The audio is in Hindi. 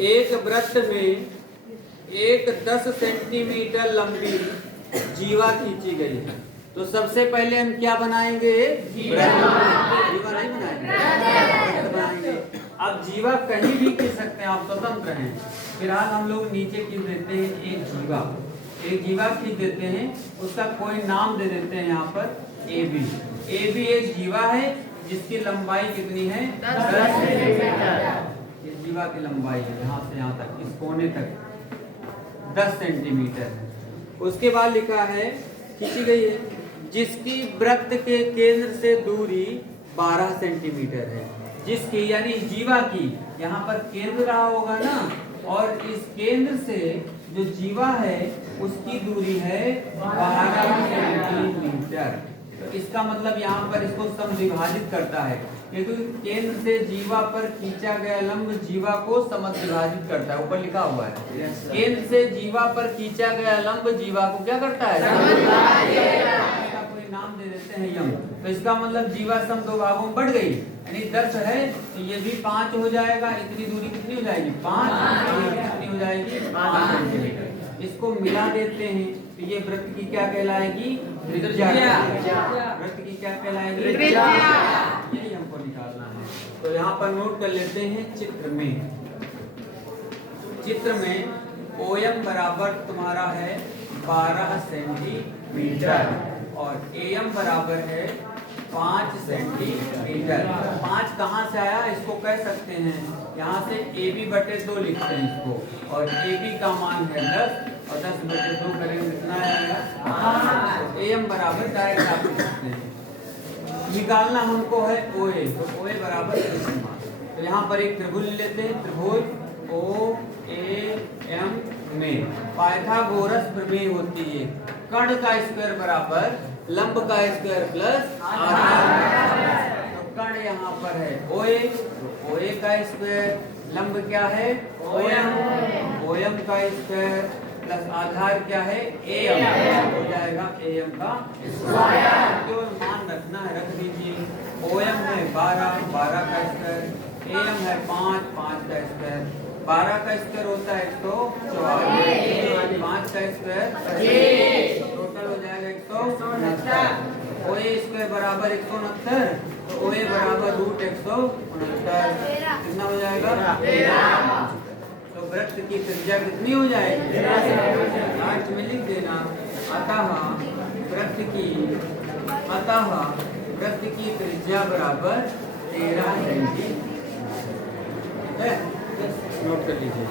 एक वृत्त में एक 10 सेंटीमीटर लंबी जीवा खींची गई है। तो सबसे पहले हम क्या बनाएंगे? जीवा नहीं बनाएंगे। अब जीवा कहीं भी खींच सकते हैं, आप स्वतंत्र हैं। फिलहाल हम लोग नीचे खींच देते हैं एक जीवा खींच देते हैं, उसका कोई नाम दे देते हैं यहाँ पर ए बी एक जीवा है जिसकी लंबाई कितनी है? 10 सेंटीमीटर। इस जीवा की लंबाई है यहाँ से यहाँ तक, इस कोने तक 10 सेंटीमीटर है। उसके बाद लिखा है, खींची गई है, जिसकी वृत्त के केंद्र से दूरी 12 सेंटीमीटर है। जिसकी यानी जीवा की, यहाँ पर केंद्र रहा होगा ना, और इस केंद्र से जो जीवा है उसकी दूरी है 12 सेंटीमीटर। तो इसका मतलब यहाँ पर इसको समद्विभाजित करता है, क्योंकि केंद्र से जीवा पर खींचा गया लंब जीवा को समद्विभाजित करता है। ऊपर लिखा हुआ है केंद्र से जीवा पर खींचा गया लंब जीवा को क्या करता है? इसका कोई नाम दे देते हैं यम। तो इसका मतलब जीवा सम दो भागों में बढ़ गई, यानी 10 है तो ये भी 5 हो जाएगा। इतनी दूरी कितनी हो जाएगी? 5। कितनी हो जाएगी? 5 सेंटीमीटर। इसको मिला देते हैं तो ये वृत्त की क्या कहलाएगी? त्रिज्या। वृत्त की क्या कहलाएगी? यही हमको निकालना है। तो यहाँ पर नोट कर लेते हैं चित्र में ओएम बराबर तुम्हारा है 12 सेंटीमीटर और एएम बराबर है 5 सेंटीमीटर। 5 कहाँ से आया? इसको कह सकते हैं यहाँ से AB बटे 2 लिखते हैं इसको, और AB का मान है 10 और 10 बटे 2 करेंगे कितना आएगा? 5। AM बराबर डायरेक्ट आप लिख सकते हैं। निकालना हमको है OA, तो OA बराबर तो यहाँ पर एक त्रिभुज लेते हैं, त्रिभुज OAM में पाइथागोरस प्रमेय होती है, कर्ण का स्क्वायर बराबर लंब का स्क्वायर प्लस आधार। तो कर्ण यहाँ पर है OA, तो OA का स्क्वायर, लंब क्या है? OM का स्क्वायर प्लस आधार क्या है? AM, हो जाएगा AM का स्क्वायर। केवल मान रखना है, रख दीजिए। OM है 12 का स्क्वायर, AM है 5 का स्क्वायर, 12 का स्क्वायर होता है 144, 5 का स्क्वायर टोटल हो जाएगा 169। OA स्क्वायर बराबर 169, तो OA बराबर √169 कितना हो जाएगा? 13। तो वृत्त की त्रिज्या कितनी हो जाएगी? लास्ट में लिख देना, वृत्त की त्रिज्या बराबर 13 सेंटीमीटर। नोट कर लीजिए।